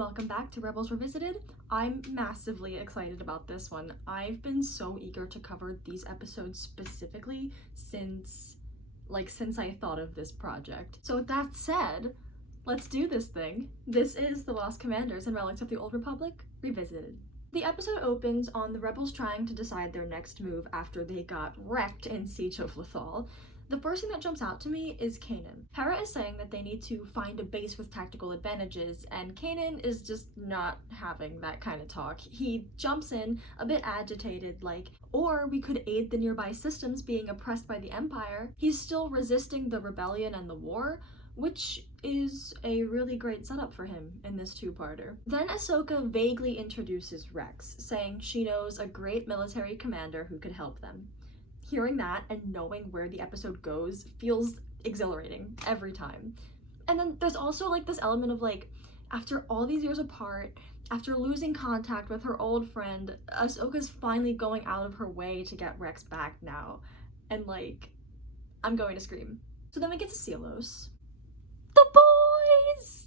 Welcome back to Rebels Revisited. I'm massively excited about this one. I've been so eager to cover these episodes specifically since I thought of this project. So with that said, let's do this thing. This is The Lost Commanders and Relics of the Old Republic Revisited. The episode opens on the rebels trying to decide their next move after they got wrecked in Siege of Lothal. The first thing that jumps out to me is Kanan. Hera is saying that they need to find a base with tactical advantages, and Kanan is just not having that kind of talk. He jumps in, a bit agitated, like, or we could aid the nearby systems being oppressed by the Empire. He's still resisting the rebellion and the war, which is a really great setup for him in this two-parter. Then Ahsoka vaguely introduces Rex, saying she knows a great military commander who could help them. Hearing that and knowing where the episode goes feels exhilarating every time. And then there's also like this element of like, after all these years apart, after losing contact with her old friend, Ahsoka's finally going out of her way to get Rex back now. And like, I'm going to scream. So then we get to Sealos. The boys!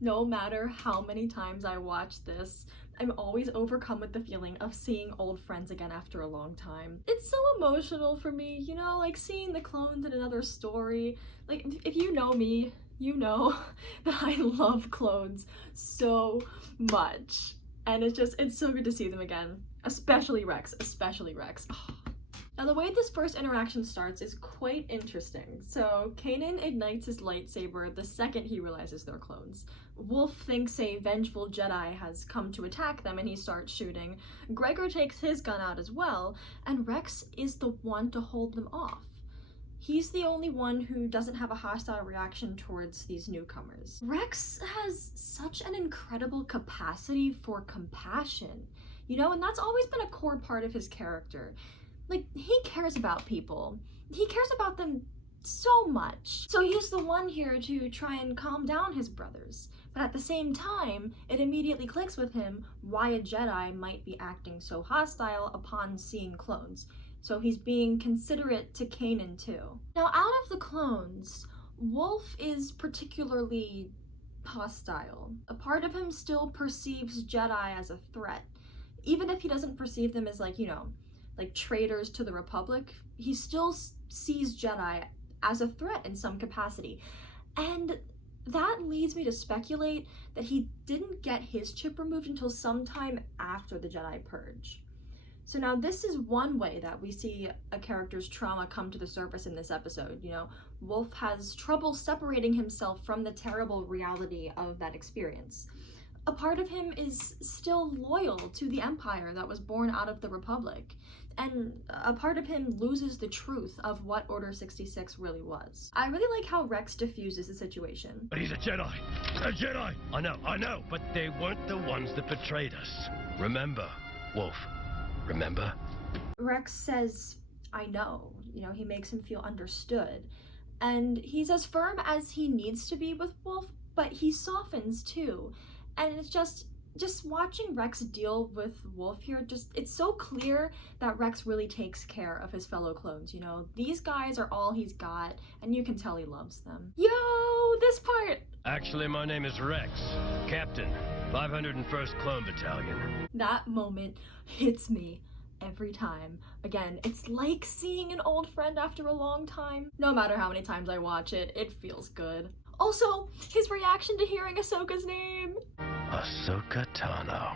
No matter how many times I watch this, I'm always overcome with the feeling of seeing old friends again after a long time. It's so emotional for me, you know, like seeing the clones in another story. Like, if you know me, you know that I love clones so much. And it's so good to see them again. Especially Rex. Now, the way this first interaction starts is quite interesting. So, Kanan ignites his lightsaber the second he realizes they're clones. Wolf thinks a vengeful Jedi has come to attack them and he starts shooting. Gregor takes his gun out as well, and Rex is the one to hold them off. He's the only one who doesn't have a hostile reaction towards these newcomers. Rex has such an incredible capacity for compassion, you know, and that's always been a core part of his character. Like, he cares about people. He cares about them so much. So he's the one here to try and calm down his brothers. But at the same time, it immediately clicks with him why a Jedi might be acting so hostile upon seeing clones. So he's being considerate to Kanan too. Now, out of the clones, Wolf is particularly hostile. A part of him still perceives Jedi as a threat. Even if he doesn't perceive them as like, you know, like traitors to the Republic, he still sees Jedi as a threat in some capacity. And that leads me to speculate that he didn't get his chip removed until sometime after the Jedi Purge. So now this is one way that we see a character's trauma come to the surface in this episode. You know, Wolf has trouble separating himself from the terrible reality of that experience. A part of him is still loyal to the Empire that was born out of the Republic, and a part of him loses the truth of what Order 66 really was. I really like how Rex diffuses the situation. But he's a Jedi! A Jedi! I know, but they weren't the ones that betrayed us. Remember, Wolf. Remember? Rex says, I know. You know, he makes him feel understood. And he's as firm as he needs to be with Wolf, but he softens too. And it's just watching Rex deal with Wolf here, it's so clear that Rex really takes care of his fellow clones, you know? These guys are all he's got, and you can tell he loves them. Yo, this part! Actually, my name is Rex, Captain, 501st Clone Battalion. That moment hits me every time. Again, it's like seeing an old friend after a long time. No matter how many times I watch it, it feels good. Also, his reaction to hearing Ahsoka's name. Ahsoka Tano.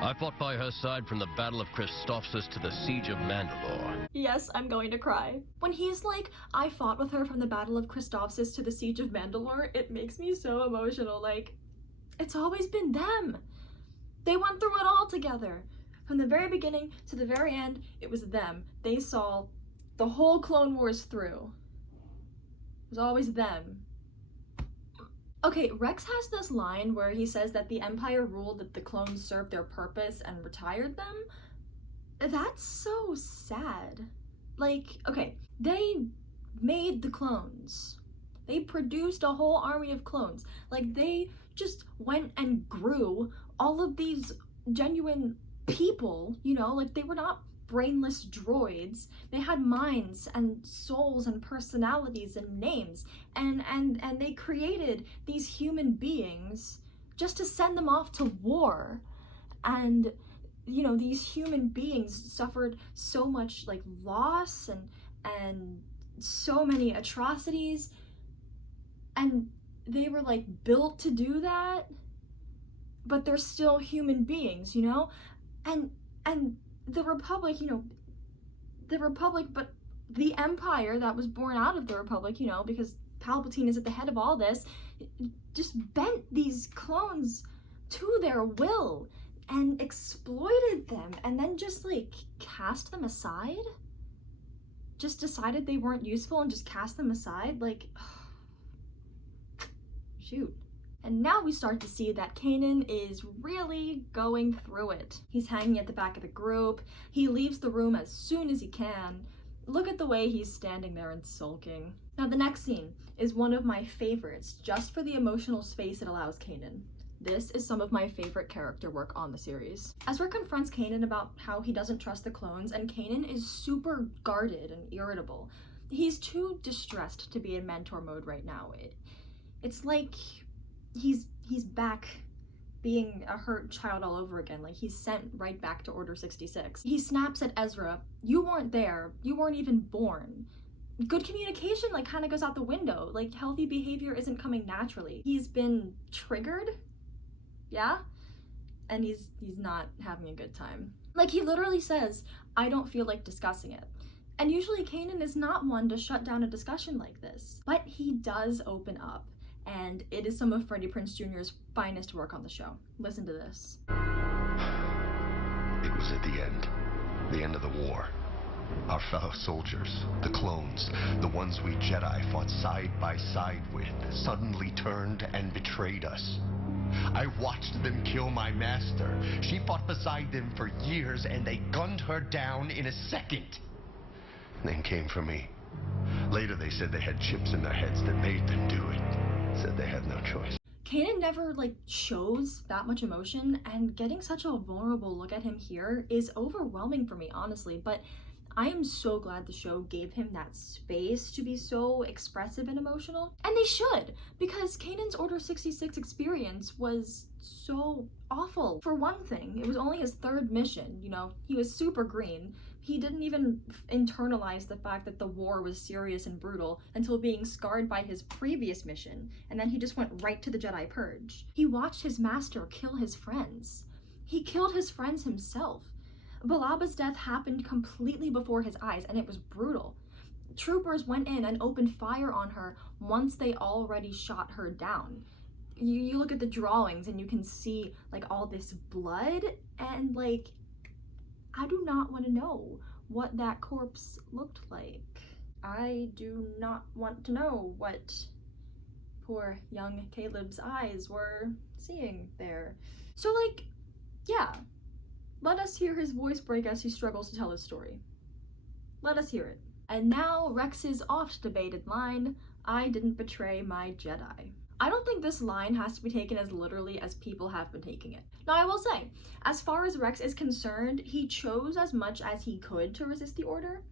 I fought by her side from the Battle of Christophsis to the Siege of Mandalore. Yes, I'm going to cry. When he's like, I fought with her from the Battle of Christophsis to the Siege of Mandalore, it makes me so emotional. Like, it's always been them. They went through it all together. From the very beginning to the very end, it was them. They saw the whole Clone Wars through. It was always them. Okay, Rex has this line where he says that the Empire ruled that the clones served their purpose and retired them. That's so sad. Like, okay, they made the clones. They produced a whole army of clones. Like, they just went and grew all of these genuine people, you know? Like, they were not brainless droids. They had minds and souls and personalities and names, and they created these human beings just to send them off to war. And, you know, these human beings suffered so much, like, loss and so many atrocities, and they were, like, built to do that, but they're still human beings, you know? And the Republic, you know, but the Empire that was born out of the Republic, you know, because Palpatine is at the head of all this, just bent these clones to their will and exploited them, and then just, like, cast them aside? Just decided they weren't useful and just cast them aside? Like, shoot. And now we start to see that Kanan is really going through it. He's hanging at the back of the group. He leaves the room as soon as he can. Look at the way he's standing there and sulking. Now the next scene is one of my favorites, just for the emotional space it allows Kanan. This is some of my favorite character work on the series. Ezra confronts Kanan about how he doesn't trust the clones, and Kanan is super guarded and irritable. He's too distressed to be in mentor mode right now. It's like he's back being a hurt child all over again, like he's sent right back to Order 66. He snaps at Ezra, "You weren't there, you weren't even born." Good communication, like, kind of goes out the window. Like, healthy behavior isn't coming naturally. He's been triggered, yeah? And he's not having a good time. Like, he literally says, "I don't feel like discussing it." And usually Kanan is not one to shut down a discussion like this, but he does open up. And it is some of Freddie Prinze Jr.'s finest work on the show. Listen to this. It was at the end of the war. Our fellow soldiers, the clones, the ones we Jedi fought side by side with, suddenly turned and betrayed us. I watched them kill my master. She fought beside them for years, and they gunned her down in a second. Then came for me. Later they said they had chips in their heads that made them do it. Said they had no choice. Kanan never, like, shows that much emotion, and getting such a vulnerable look at him here is overwhelming for me, honestly, but I am so glad the show gave him that space to be so expressive and emotional. And they should, because Kanan's Order 66 experience was so awful. For one thing, it was only his third mission, you know, he was super green. He didn't even internalize the fact that the war was serious and brutal until being scarred by his previous mission, and then he just went right to the Jedi Purge. He watched his master kill his friends. He killed his friends himself. Balaba's death happened completely before his eyes, and it was brutal. Troopers went in and opened fire on her once they already shot her down. You look at the drawings and you can see, like, all this blood, and, like, I do not want to know what that corpse looked like. I do not want to know what poor young Caleb's eyes were seeing there. So, like, yeah, let us hear his voice break as he struggles to tell his story. Let us hear it. And now Rex's oft-debated line, "I didn't betray my Jedi." I don't think this line has to be taken as literally as people have been taking it. Now, I will say, as far as Rex is concerned, he chose as much as he could to resist the Order.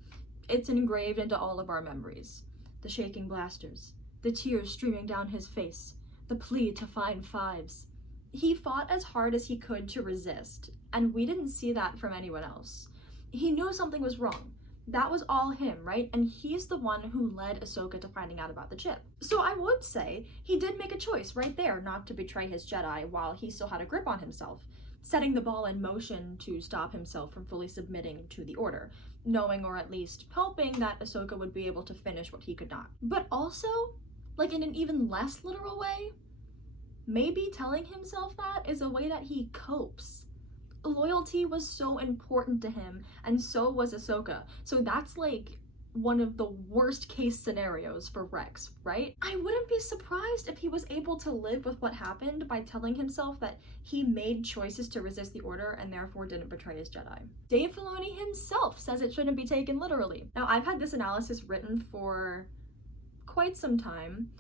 It's engraved into all of our memories. The shaking blasters, the tears streaming down his face, the plea to find fives. He fought as hard as he could to resist, and we didn't see that from anyone else. He knew something was wrong. That was all him, right? And he's the one who led Ahsoka to finding out about the chip. So I would say he did make a choice right there not to betray his Jedi while he still had a grip on himself, setting the ball in motion to stop himself from fully submitting to the Order, knowing, or at least hoping, that Ahsoka would be able to finish what he could not. But also, like, in an even less literal way, maybe telling himself that is a way that he copes. Loyalty was so important to him, and so was Ahsoka. So that's, like, one of the worst case scenarios for Rex, right? I wouldn't be surprised if he was able to live with what happened by telling himself that he made choices to resist the Order and therefore didn't betray his Jedi. Dave Filoni himself says it shouldn't be taken literally. Now, I've had this analysis written for quite some time,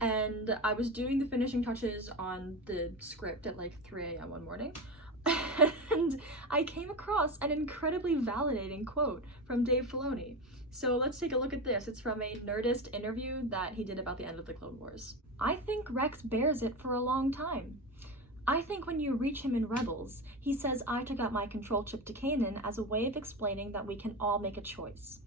and I was doing the finishing touches on the script at like 3 a.m. one morning. And I came across an incredibly validating quote from Dave Filoni. So let's take a look at this. It's from a Nerdist interview that he did about the end of the Clone Wars. "I think Rex bears it for a long time. I think when you reach him in Rebels, he says I took out my control chip to Kanan as a way of explaining that we can all make a choice.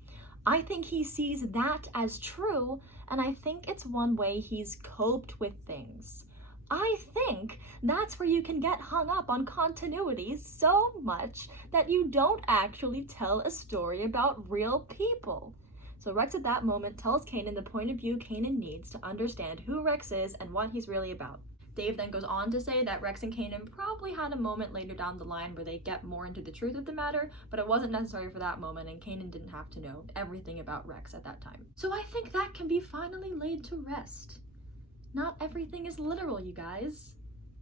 I think he sees that as true, and I think it's one way he's coped with things. I think that's where you can get hung up on continuity so much that you don't actually tell a story about real people. So Rex at that moment tells Kanan the point of view Kanan needs to understand who Rex is and what he's really about. Dave then goes on to say that Rex and Kanan probably had a moment later down the line where they get more into the truth of the matter, but it wasn't necessary for that moment, and Kanan didn't have to know everything about Rex at that time. So I think that can be finally laid to rest. Not everything is literal, you guys.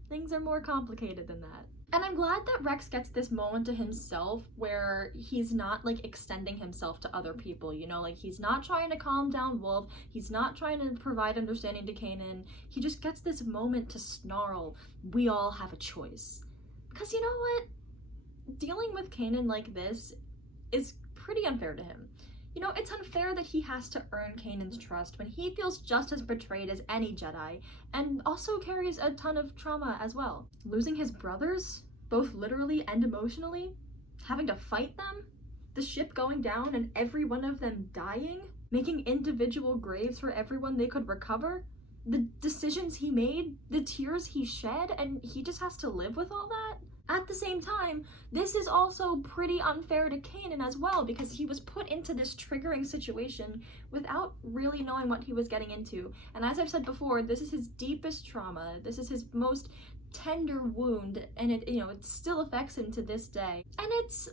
Things are more complicated than that. And I'm glad that Rex gets this moment to himself where he's not like extending himself to other people, you know, like he's not trying to calm down Wolf, he's not trying to provide understanding to Kanan, he just gets this moment to snarl, we all have a choice. Because you know what? Dealing with Kanan like this is pretty unfair to him. You know, it's unfair that he has to earn Kanan's trust when he feels just as betrayed as any Jedi, and also carries a ton of trauma as well. Losing his brothers, both literally and emotionally, having to fight them, the ship going down and every one of them dying, making individual graves for everyone they could recover, the decisions he made, the tears he shed, and he just has to live with all that? At the same time, this is also pretty unfair to Kanan as well, because he was put into this triggering situation without really knowing what he was getting into. And as I've said before, this is his deepest trauma. This is his most tender wound, and it still affects him to this day. And it's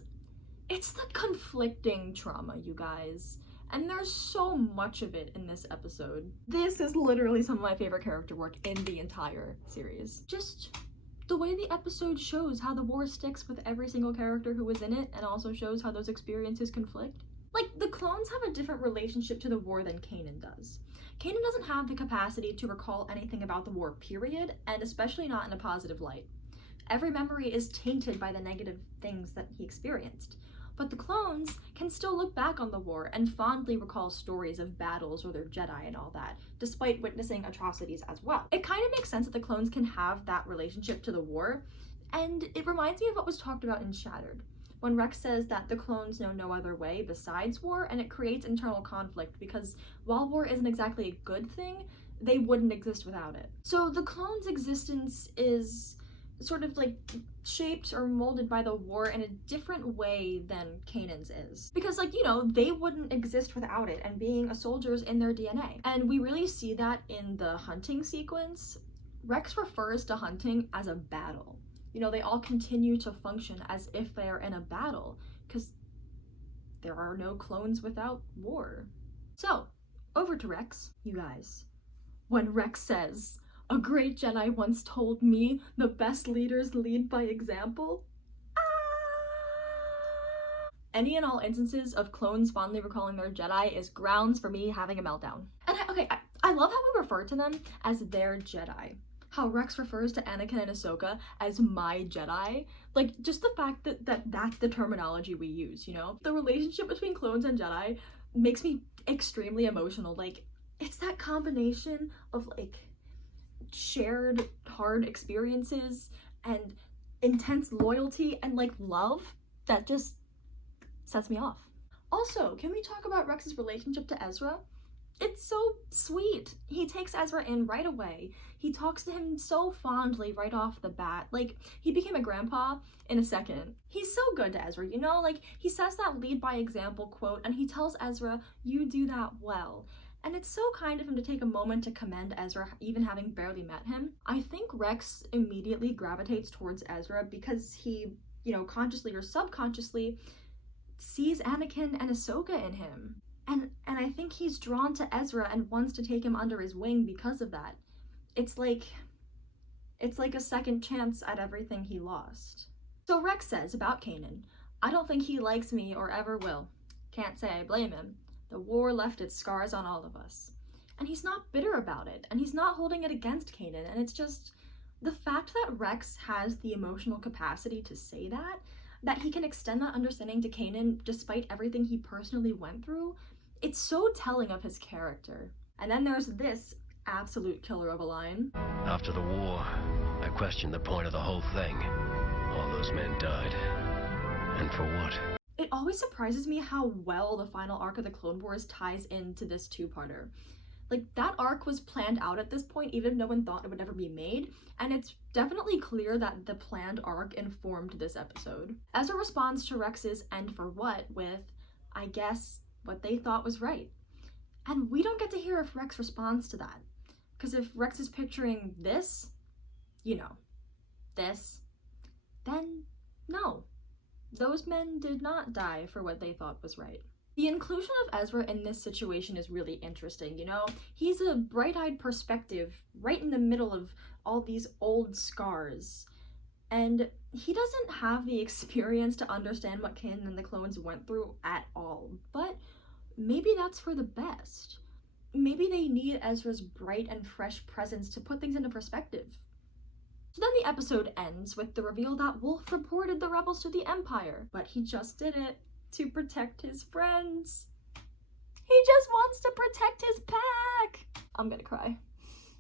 the conflicting trauma, you guys. And there's so much of it in this episode. This is literally some of my favorite character work in the entire series. Just the way the episode shows how the war sticks with every single character who was in it, and also shows how those experiences conflict. Like, the clones have a different relationship to the war than Kanan does. Kanan doesn't have the capacity to recall anything about the war, period, and especially not in a positive light. Every memory is tainted by the negative things that he experienced. But the clones can still look back on the war and fondly recall stories of battles or their Jedi and all that, despite witnessing atrocities as well. It kind of makes sense that the clones can have that relationship to the war, and it reminds me of what was talked about in Shattered, when Rex says that the clones know no other way besides war, and it creates internal conflict because while war isn't exactly a good thing, they wouldn't exist without it. So the clones' existence is sort of like shaped or molded by the war in a different way than Kanan's is. Because, like, you know, they wouldn't exist without it, and being a soldier is in their DNA. And we really see that in the hunting sequence. Rex refers to hunting as a battle. You know, they all continue to function as if they are in a battle, because there are no clones without war. So, over to Rex, you guys. When Rex says, "A great Jedi once told me the best leaders lead by example." Any and all instances of clones fondly recalling their Jedi is grounds for me having a meltdown. And I love how we refer to them as their Jedi. How Rex refers to Anakin and Ahsoka as my Jedi. Like, just the fact that that's the terminology we use, you know? The relationship between clones and Jedi makes me extremely emotional. Like, it's that combination of, like, shared hard experiences and intense loyalty and, like, love that just sets me off. Also, can we talk about Rex's relationship to Ezra? It's so sweet. He takes Ezra in right away. He talks to him so fondly right off the bat. Like, he became a grandpa in a second. He's so good to Ezra, you know? Like, he says that lead by example quote, and he tells Ezra, "You do that well." And it's so kind of him to take a moment to commend Ezra, even having barely met him. I think Rex immediately gravitates towards Ezra because he, you know, consciously or subconsciously sees Anakin and Ahsoka in him. And I think he's drawn to Ezra and wants to take him under his wing because of that. It's like a second chance at everything he lost. So Rex says about Kanan, "I don't think he likes me or ever will. Can't say I blame him. The war left its scars on all of us." And he's not bitter about it, and he's not holding it against Kanan, and it's just the fact that Rex has the emotional capacity to say that he can extend that understanding to Kanan despite everything he personally went through, it's so telling of his character. And then there's this absolute killer of a line. After the war, I questioned the point of the whole thing. All those men died. And for what? It always surprises me how well the final arc of the Clone Wars ties into this two-parter. Like, that arc was planned out at this point, even if no one thought it would ever be made, and it's definitely clear that the planned arc informed this episode. Ezra responds to Rex's "and for what" with, I guess, what they thought was right. And we don't get to hear if Rex responds to that. Because if Rex is picturing this, you know, this, then no. Those men did not die for what they thought was right. The inclusion of Ezra in this situation is really interesting, you know? He's a bright-eyed perspective right in the middle of all these old scars. And he doesn't have the experience to understand what Kanan and the clones went through at all. But maybe that's for the best. Maybe they need Ezra's bright and fresh presence to put things into perspective. So then the episode ends with the reveal that Wolf reported the rebels to the Empire, but he just did it to protect his friends. He just wants to protect his pack. I'm gonna cry.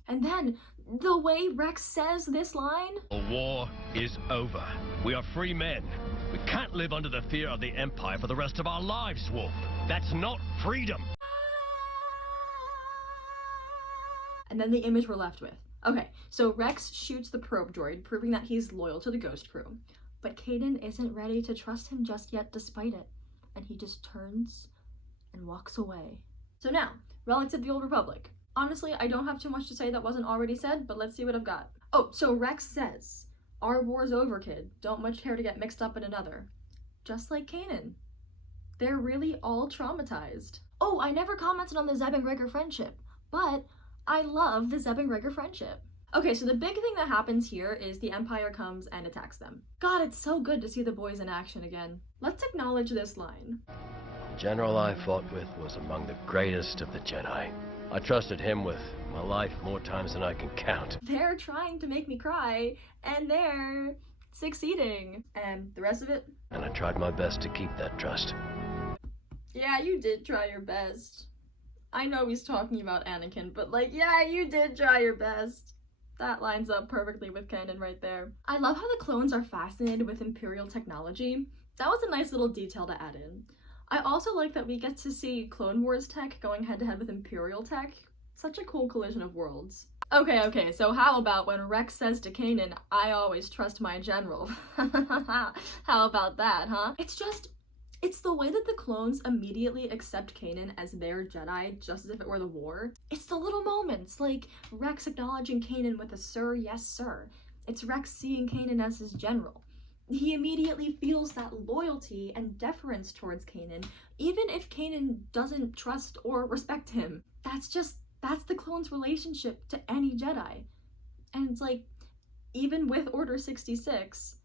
And then, the way Rex says this line... The war is over. We are free men. We can't live under the fear of the Empire for the rest of our lives, Wolf. That's not freedom. And then the image we're left with. Okay, so Rex shoots the probe droid, proving that he's loyal to the Ghost Crew. But Kanan isn't ready to trust him just yet despite it. And he just turns and walks away. So now, Relics of the Old Republic. Honestly, I don't have too much to say that wasn't already said, but let's see what I've got. Oh, so Rex says, "Our war's over, kid. Don't much care to get mixed up in another." Just like Kanan. They're really all traumatized. Oh, I never commented on the Zeb and Gregor friendship, but I love the Zeb and Gregor friendship. Okay, so the big thing that happens here is the Empire comes and attacks them. God, it's so good to see the boys in action again. Let's acknowledge this line. The general I fought with was among the greatest of the Jedi. I trusted him with my life more times than I can count. They're trying to make me cry, and they're succeeding. And the rest of it? And I tried my best to keep that trust. Yeah, you did try your best. I know he's talking about Anakin, but like, yeah, you did try your best. That lines up perfectly with Kanan right there. I love how the clones are fascinated with Imperial technology. That was a nice little detail to add in. I also like that we get to see Clone Wars tech going head-to-head with Imperial tech. Such a cool collision of worlds. Okay, so how about when Rex says to Kanan, "I always trust my general." How about that, huh? It's the way that the clones immediately accept Kanan as their Jedi, just as if it were the war. It's the little moments, like Rex acknowledging Kanan with a "sir, yes, sir." It's Rex seeing Kanan as his general. He immediately feels that loyalty and deference towards Kanan, even if Kanan doesn't trust or respect him. That's the clones' relationship to any Jedi. And it's like, even with Order 66,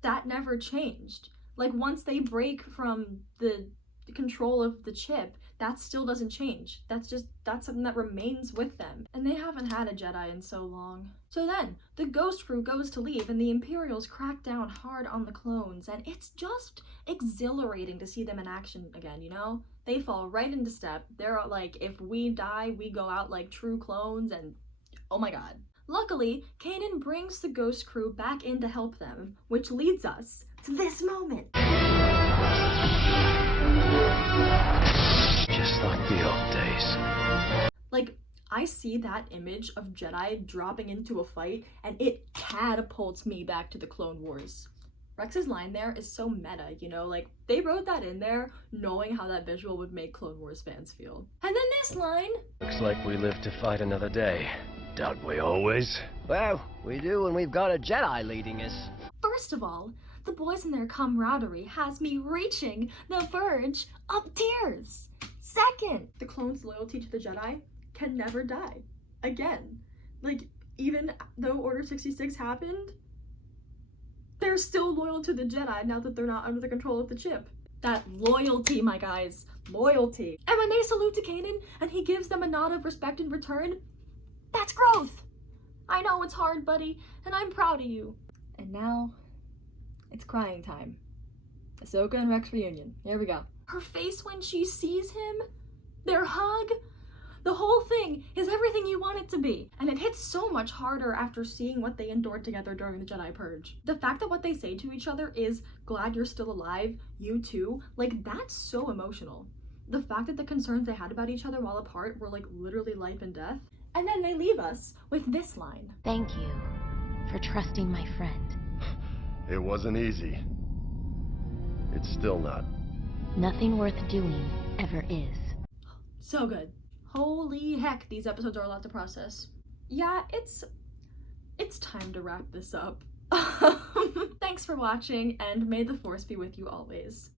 that never changed. Like, once they break from the control of the chip, that still doesn't change. That's something that remains with them. And they haven't had a Jedi in so long. So then, the Ghost Crew goes to leave and the Imperials crack down hard on the clones, and it's just exhilarating to see them in action again, you know? They fall right into step. They're like, if we die, we go out like true clones, and oh my god. Luckily, Kanan brings the Ghost Crew back in to help them, which leads us to this moment. Just like the old days. Like, I see that image of Jedi dropping into a fight, and it catapults me back to the Clone Wars. Rex's line there is so meta, you know, like, they wrote that in there knowing how that visual would make Clone Wars fans feel. And then this line. Looks like we live to fight another day. Don't we always? Well, we do when we've got a Jedi leading us. First of all, the boys and their camaraderie has me reaching the verge of tears. Second, the clones' loyalty to the Jedi can never die. Again. Like, even though Order 66 happened, they're still loyal to the Jedi now that they're not under the control of the chip. That loyalty, my guys. Loyalty. And when they salute to Kanan and he gives them a nod of respect in return, that's growth. I know it's hard, buddy, and I'm proud of you. And now, it's crying time. Ahsoka and Rex reunion. Here we go. Her face when she sees him, their hug, The whole thing is everything you want it to be. And it hits so much harder after seeing what they endured together during the Jedi Purge. The fact that what they say to each other is, glad you're still alive, you too, like that's so emotional. The fact that the concerns they had about each other while apart were like literally life and death. And then they leave us with this line. Thank you for trusting my friend. It wasn't easy. It's still not. Nothing worth doing ever is. So good. Holy heck, these episodes are a lot to process. Yeah, it's time to wrap this up. Thanks for watching, and may the Force be with you always.